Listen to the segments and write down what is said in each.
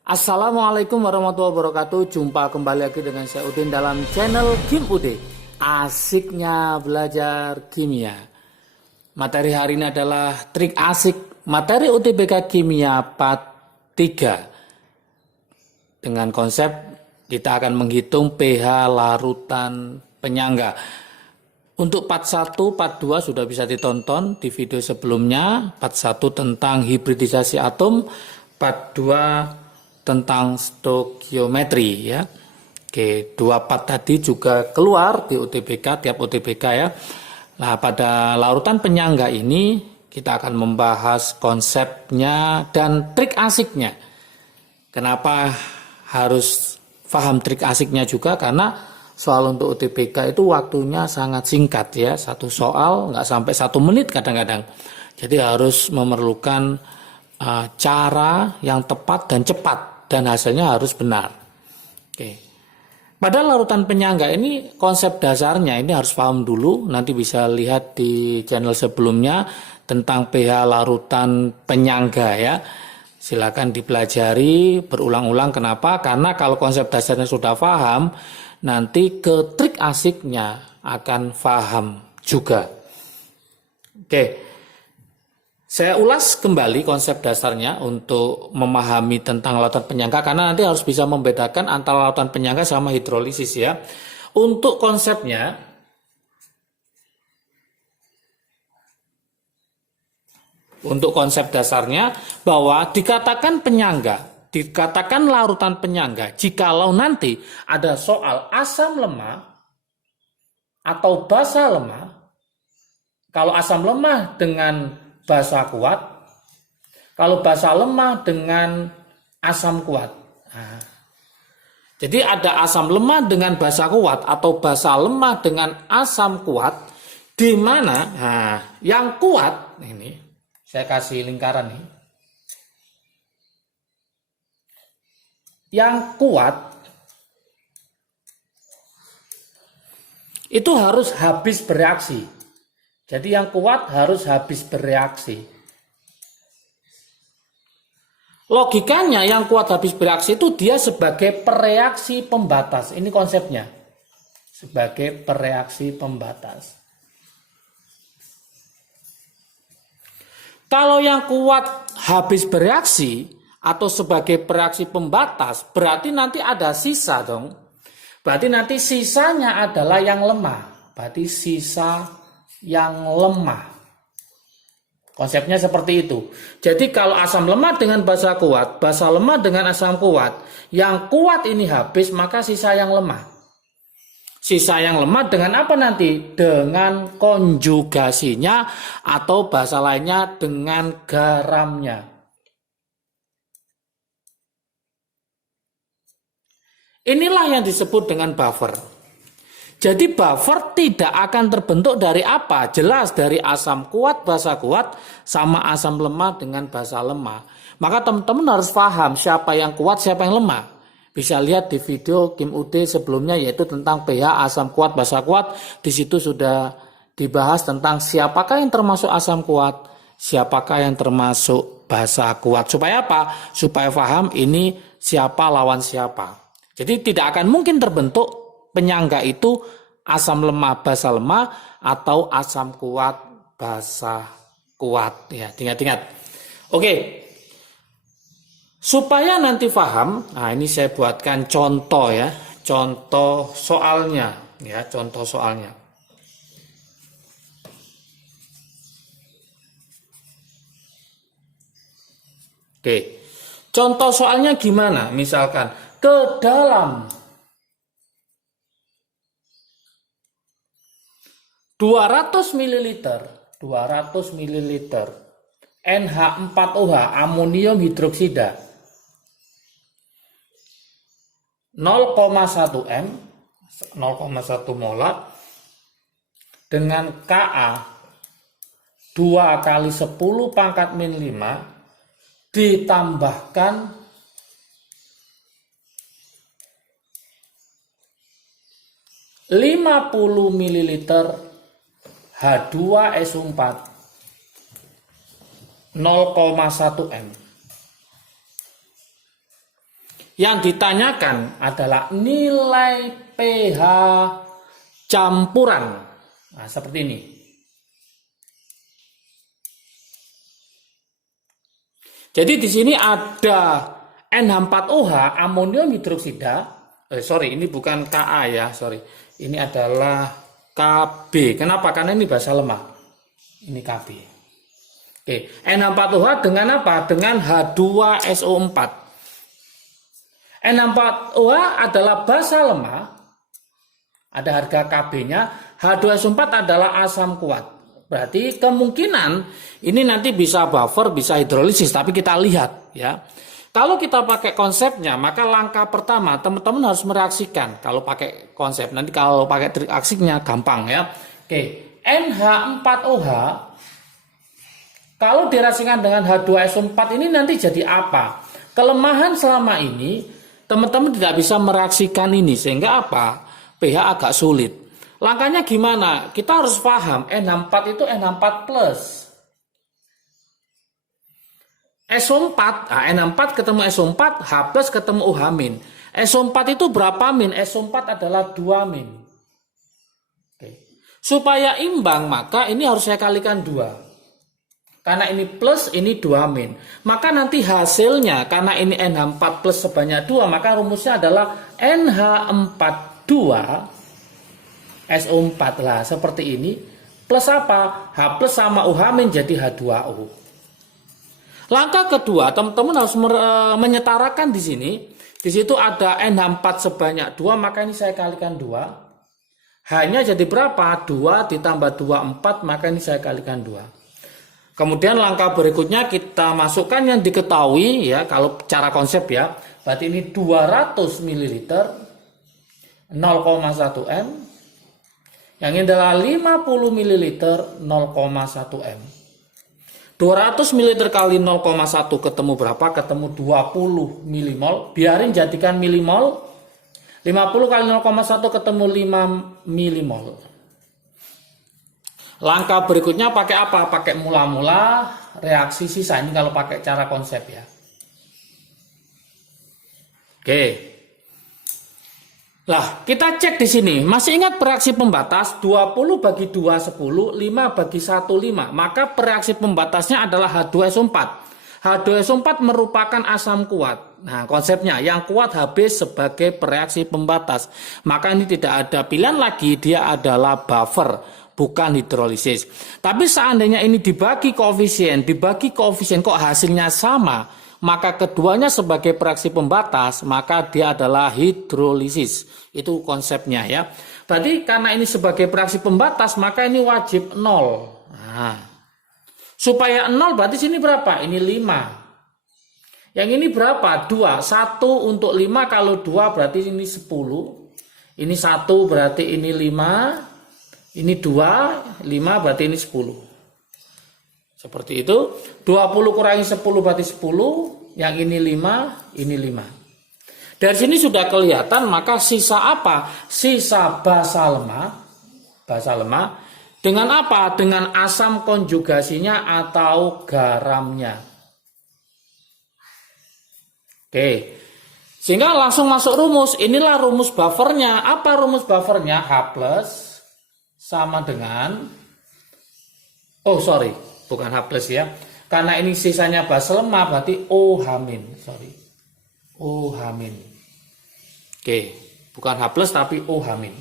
Assalamualaikum warahmatullahi wabarakatuh. Jumpa kembali lagi dengan saya Udin dalam channel Kim Ude. Asiknya belajar kimia. Materi hari ini adalah trik asik materi UTBK Kimia part 3. Dengan konsep kita akan menghitung pH larutan penyangga. Untuk part 1, part 2 sudah bisa ditonton di video sebelumnya. Part 1 tentang hibridisasi atom, part 2 tentang stokiometri ya. Oke, 2 part tadi juga keluar di UTBK, tiap UTBK ya. Nah, pada larutan penyangga ini kita akan membahas konsepnya dan trik asiknya. Kenapa harus paham trik asiknya juga? Karena soal untuk UTBK itu waktunya sangat singkat ya. Satu soal nggak sampai 1 menit kadang-kadang. Jadi harus memerlukan cara yang tepat dan cepat, dan hasilnya harus benar. Oke. Pada larutan penyangga ini konsep dasarnya ini harus paham dulu. Nanti bisa lihat di channel sebelumnya tentang pH larutan penyangga ya. Silakan dipelajari berulang-ulang. Kenapa? Karena kalau konsep dasarnya sudah paham, nanti ke trik asiknya akan paham juga. Oke. Saya ulas kembali konsep dasarnya untuk memahami tentang larutan penyangga, karena nanti harus bisa membedakan antara larutan penyangga sama hidrolisis ya. Untuk konsepnya, untuk konsep dasarnya bahwa dikatakan penyangga, dikatakan larutan penyangga jikalau nanti ada soal asam lemah atau basa lemah. Kalau asam lemah dengan basa kuat, kalau basa lemah dengan asam kuat. Nah, jadi ada asam lemah dengan basa kuat atau basa lemah dengan asam kuat, di mana yang kuat ini saya kasih lingkaran nih. Yang kuat itu harus habis bereaksi. Jadi yang kuat harus habis bereaksi. Logikanya yang kuat habis bereaksi itu dia sebagai pereaksi pembatas. Ini konsepnya. Sebagai pereaksi pembatas. Kalau yang kuat habis bereaksi atau sebagai pereaksi pembatas, berarti nanti ada sisa dong. Berarti nanti sisanya adalah yang lemah. Berarti sisa yang lemah. Konsepnya seperti itu. Jadi kalau asam lemah dengan basa kuat, basa lemah dengan asam kuat, yang kuat ini habis, maka sisa yang lemah. Sisa yang lemah dengan apa nanti? Dengan konjugasinya atau bahasa lainnya dengan garamnya. Inilah yang disebut dengan buffer. Jadi buffer tidak akan terbentuk dari apa? Jelas dari asam kuat, basa kuat, sama asam lemah dengan basa lemah. Maka teman-teman harus paham siapa yang kuat, siapa yang lemah. Bisa lihat di video Kim UD sebelumnya, yaitu tentang pH asam kuat, basa kuat. Di situ sudah dibahas tentang siapakah yang termasuk asam kuat, siapakah yang termasuk basa kuat. Supaya apa? Supaya paham ini siapa lawan siapa. Jadi tidak akan mungkin terbentuk penyangga itu asam lemah basa lemah atau asam kuat basa kuat ya, ingat-ingat. Oke. Supaya nanti paham, nah ini saya buatkan contoh ya, contoh soalnya ya, contoh soalnya. Oke. Contoh soalnya gimana? Misalkan ke dalam 200 ml NH4OH amonium hidroksida 0,1 m 0,1 molar dengan Ka 2 kali 10 pangkat min 5 ditambahkan 50 ml H2SO4 0,1 m. Yang ditanyakan adalah nilai pH campuran. Nah, seperti ini. Jadi di sini ada NH4OH, amonium hidroksida. Ini bukan Ka ya, sorry. Ini adalah Kb. Kenapa? Karena ini basa lemah. Ini Kb. Oke, NH4OH dengan apa? Dengan H2SO4. NH4OH adalah basa lemah. Ada harga Kb-nya. H2SO4 adalah asam kuat. Berarti kemungkinan ini nanti bisa buffer, bisa hidrolisis, tapi kita lihat ya. Kalau kita pakai konsepnya, maka langkah pertama teman-teman harus mereaksikan. Kalau pakai konsep, nanti kalau pakai trik aksinya gampang ya. Oke, NH4OH kalau direaksikan dengan H2SO4 ini nanti jadi apa? Kelemahan selama ini teman-teman tidak bisa mereaksikan ini sehingga apa? pH agak sulit. Langkahnya gimana? Kita harus paham NH4 itu NH4 plus. SO4, NH4 ketemu SO4, H plus ketemu OH min. SO4 itu berapa min? SO4 adalah 2 min. Oke. Supaya imbang maka ini harus saya kalikan 2. Karena ini plus, ini 2 min. Maka nanti hasilnya, karena ini NH4 plus sebanyak 2, maka rumusnya adalah NH42 SO4 lah, seperti ini. Plus apa? H plus sama OH min jadi H2O. Langkah kedua, teman-teman harus menyetarakan di sini. Di situ ada NH4 sebanyak 2, maka ini saya kalikan 2. H-nya jadi berapa? 2 ditambah 2, 4, maka ini saya kalikan 2. Kemudian langkah berikutnya kita masukkan yang diketahui ya, kalau cara konsep ya. Berarti ini 200 ml 0,1 M. Yang ini adalah 50 ml 0,1 M. 200 ml kali 0,1 ketemu berapa? Ketemu 20 milimol. Biarin jadikan milimol. 50 kali 0,1 ketemu 5 milimol. Langkah berikutnya pakai apa? Pakai mula-mula reaksi sisa. Ini kalau pakai cara konsep ya. Oke. Lah, kita cek di sini. Masih ingat bereaksi pembatas 20 bagi 2 10, 5 bagi 1 5. Maka bereaksi pembatasnya adalah H2SO4. H2SO4 merupakan asam kuat. Nah, konsepnya yang kuat Hb sebagai bereaksi pembatas. Maka ini tidak ada pilihan lagi, dia adalah buffer, bukan hidrolisis. Tapi seandainya ini dibagi koefisien kok hasilnya sama, maka keduanya sebagai bereaksi pembatas, maka dia adalah hidrolisis. Itu konsepnya ya. Berarti karena ini sebagai bereaksi pembatas, maka ini wajib 0. Nah, supaya 0 berarti sini berapa? Ini 5. Yang ini berapa? 2. 1 untuk 5, kalau 2 berarti ini 10. Ini 1 berarti ini 5. Ini 2, 5 berarti ini 10. Seperti itu, 20 kurangi 10 berarti 10, yang ini 5, ini 5. Dari sini sudah kelihatan, maka sisa apa? Sisa basa lemah, dengan apa? Dengan asam konjugasinya atau garamnya. Oke, sehingga langsung masuk rumus, inilah rumus buffernya. Apa rumus buffernya? H plus sama dengan, bukan H plus ya. Karena ini sisanya basa lemah berarti OH min. OH min. Oke, bukan H plus tapi OH min.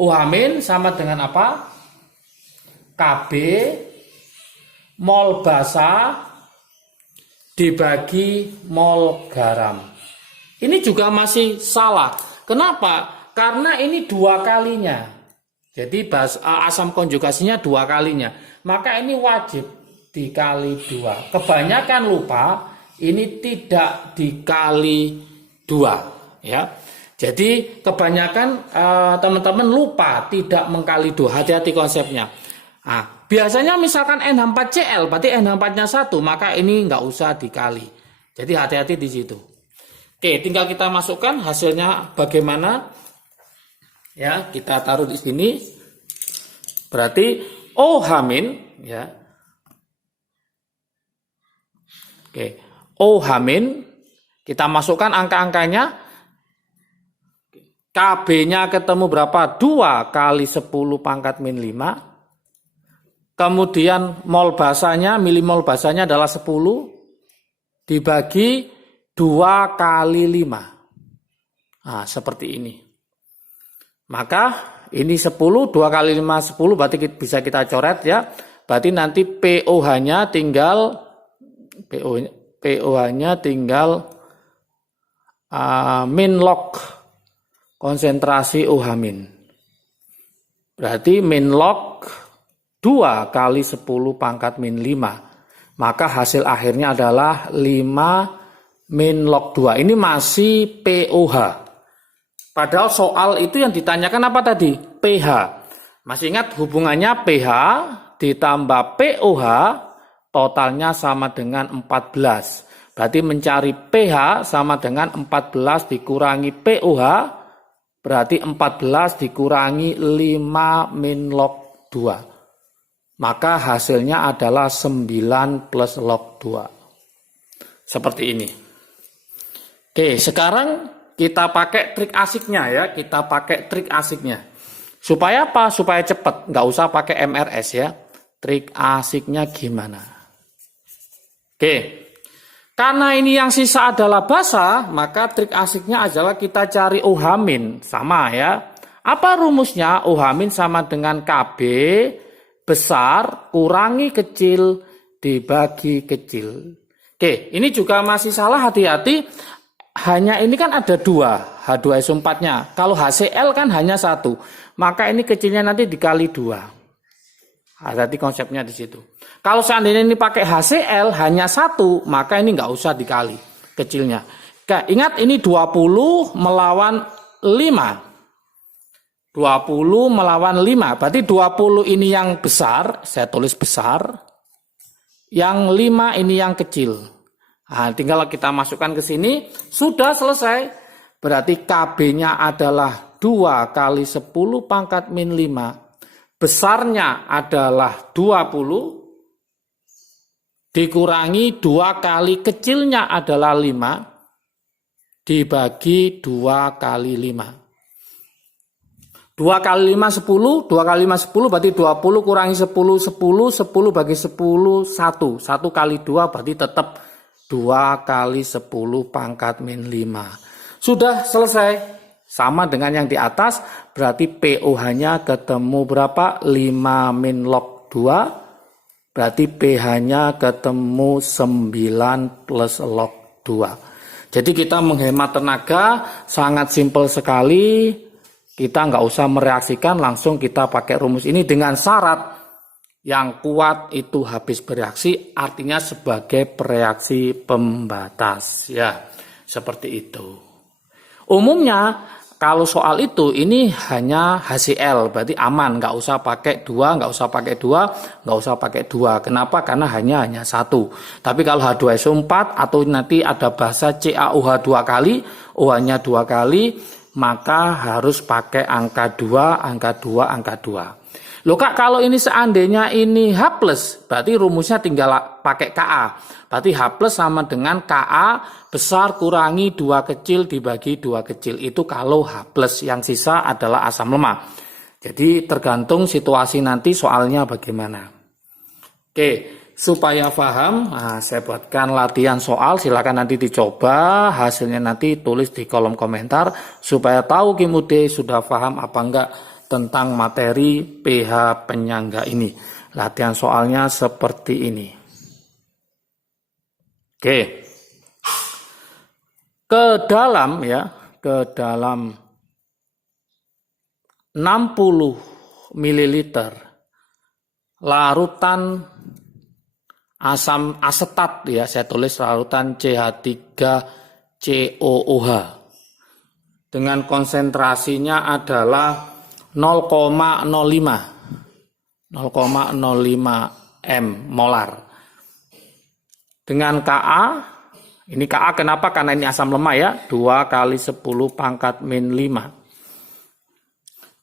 OH min sama dengan apa? Kb mol basa dibagi mol garam. Ini juga masih salah. Kenapa? Karena ini 2 kalinya. Jadi asam konjugasinya 2 kalinya. Maka ini wajib dikali 2. Kebanyakan lupa ini tidak dikali 2 ya. Jadi kebanyakan teman-teman lupa tidak mengkali 2. Hati-hati konsepnya. Nah, biasanya misalkan NH4Cl berarti NH4-nya 1, maka ini nggak usah dikali. Jadi hati-hati di situ. Oke, tinggal kita masukkan hasilnya bagaimana. Ya, kita taruh di sini. Berarti OH min ya. Oke, OH min Kita masukkan angka-angkanya. KB-nya ketemu berapa? 2 kali 10 pangkat min 5. Kemudian mol basanya, milimol basanya adalah 10 dibagi 2 kali 5. Nah, seperti ini. Maka ini 10, 2 kali 5, 10, berarti bisa kita coret ya. Berarti nanti POH-nya tinggal min log konsentrasi OH min. Berarti min log 2 kali 10 pangkat min 5. Maka hasil akhirnya adalah 5 min log 2. Ini masih POH. Padahal soal itu yang ditanyakan apa tadi? pH. Masih ingat hubungannya pH ditambah POH totalnya sama dengan 14. Berarti mencari pH sama dengan 14 dikurangi POH. Berarti 14 dikurangi 5 min log 2. Maka hasilnya adalah 9 plus log 2. Seperti ini. Oke, sekarang kita pakai trik asiknya ya. Kita pakai trik asiknya. Supaya apa? Supaya cepat. Nggak usah pakai MRS ya. Trik asiknya gimana? Oke. Karena ini yang sisa adalah basa, maka trik asiknya adalah kita cari OH min. Sama ya. Apa rumusnya? OH min sama dengan KB besar kurangi kecil dibagi kecil. Oke, ini juga masih salah, hati-hati. Hanya ini kan ada 2, H2SO4-nya. Kalau HCl kan hanya 1. Maka ini kecilnya nanti dikali 2. Hati-hati konsepnya di situ. Kalau seandainya ini pakai HCl hanya 1, maka ini nggak usah dikali kecilnya. Ingat ini 20 melawan 5. 20 melawan 5. Berarti 20 ini yang besar, saya tulis besar. Yang 5 ini yang kecil. Nah, tinggal kita masukkan ke sini, sudah selesai. Berarti KB-nya adalah 2 kali 10 pangkat min 5. Besarnya adalah 20 dikurangi 2 kali kecilnya adalah 5 dibagi 2 kali 5. 2 kali 5 10, 2 kali 5 10 berarti 20 kurangi 10, 10, 10 bagi 10, 1. 1 kali 2 berarti tetap 2 kali 10 pangkat min 5. Sudah selesai. Sama dengan yang di atas, berarti POH-nya ketemu berapa? 5 min log 2. Berarti pH-nya ketemu 9 plus log 2. Jadi kita menghemat tenaga, sangat simpel sekali. Kita nggak usah mereaksikan, langsung kita pakai rumus ini dengan syarat yang kuat itu habis bereaksi, artinya sebagai bereaksi pembatas. Ya, seperti itu. Umumnya kalau soal itu ini hanya HCl, berarti aman, nggak usah pakai 2, nggak usah pakai 2, nggak usah pakai 2. Kenapa? Karena hanya 1. Tapi kalau H2SO4 atau nanti ada bahasa CaOH 2 kali, OH-nya 2 kali, maka harus pakai angka 2, angka 2, angka 2. Loh Kak, kalau ini seandainya ini H+, berarti rumusnya tinggal pakai Ka. Berarti H+ sama dengan Ka besar kurangi 2 kecil dibagi 2 kecil. Itu kalau H+, yang sisa adalah asam lemah. Jadi tergantung situasi nanti soalnya bagaimana. Oke, supaya paham, saya buatkan latihan soal, silakan nanti dicoba, hasilnya nanti tulis di kolom komentar, supaya tahu Kimude sudah paham apa enggak tentang materi pH penyangga ini. Latihan soalnya seperti ini. Oke. Ke dalam 60 ml larutan asam asetat ya, saya tulis larutan CH3COOH dengan konsentrasinya adalah 0,05 m molar. Dengan Ka, ini Ka kenapa? Karena ini asam lemah ya, 2 kali 10 pangkat min 5.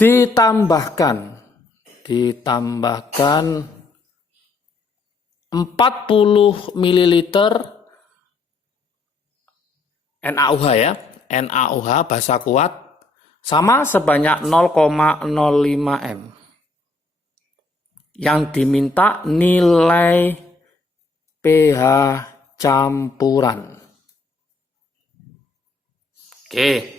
Ditambahkan 40 ml NaOH ya. NaOH basa kuat sama sebanyak 0,05 M. Yang diminta nilai pH campuran. Oke.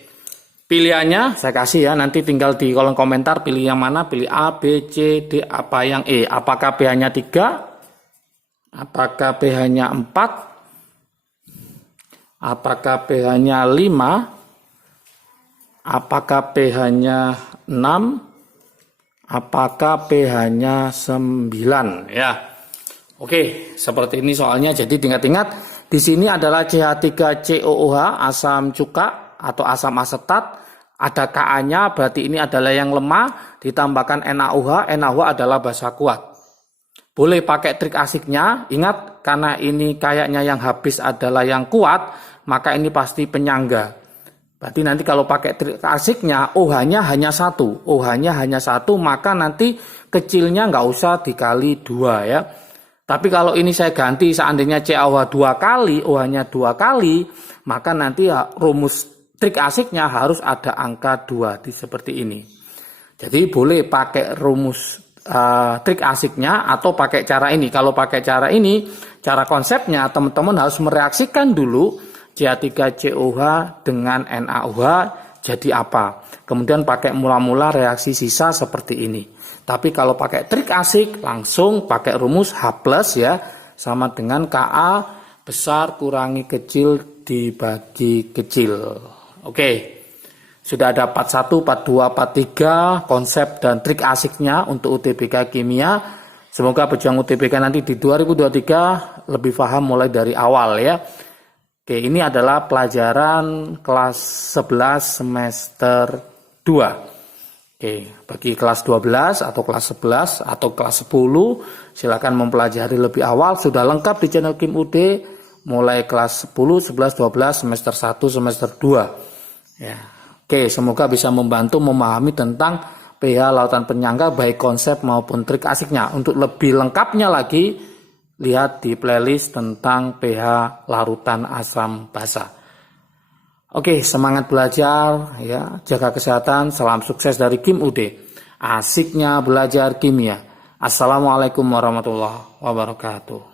Pilihannya saya kasih ya, nanti tinggal di kolom komentar pilih yang mana, pilih A, B, C, D, apa yang E. Apakah pH-nya 3? Apakah pH-nya 4? Apakah pH-nya 5? Apakah pH-nya 6? Apakah pH-nya 9? Ya. Oke, seperti ini soalnya. Jadi ingat-ingat di sini adalah CH3COOH, asam cuka atau asam asetat. Ada Ka-nya, berarti ini adalah yang lemah, ditambahkan NaOH. NaOH adalah basa kuat. Boleh pakai trik asiknya, ingat karena ini kayaknya yang habis adalah yang kuat, maka ini pasti penyangga. Berarti nanti kalau pakai trik asiknya, OH-nya hanya 1. OH-nya hanya 1, maka nanti kecilnya nggak usah dikali 2 ya. Tapi kalau ini saya ganti, seandainya CaOH 2 kali, OH-nya 2 kali, maka nanti rumus trik asiknya harus ada angka 2 seperti ini. Jadi boleh pakai rumus trik asiknya atau pakai cara ini. Kalau pakai cara ini, cara konsepnya teman-teman harus mereaksikan dulu CH3COH dengan NaOH jadi apa. Kemudian pakai mula-mula reaksi sisa seperti ini. Tapi kalau pakai trik asik langsung pakai rumus H+ ya, sama dengan Ka besar kurangi kecil dibagi kecil. Oke, sudah ada part 1, part 2, part 3, konsep dan trik asiknya untuk UTBK Kimia. Semoga pejuang UTBK nanti di 2023 lebih paham mulai dari awal ya. Oke, ini adalah pelajaran kelas 11 semester 2. Oke, bagi kelas 12 atau kelas 11 atau kelas 10, silakan mempelajari lebih awal. Sudah lengkap di channel Kim UD mulai kelas 10, 11, 12, semester 1, semester 2. Ya, oke, semoga bisa membantu memahami tentang pH lautan penyangga baik konsep maupun trik asiknya. Untuk lebih lengkapnya lagi, lihat di playlist tentang pH larutan asam basa. Oke, semangat belajar ya, jaga kesehatan, salam sukses dari Kim UD. Asiknya belajar kimia. Assalamualaikum warahmatullahi wabarakatuh.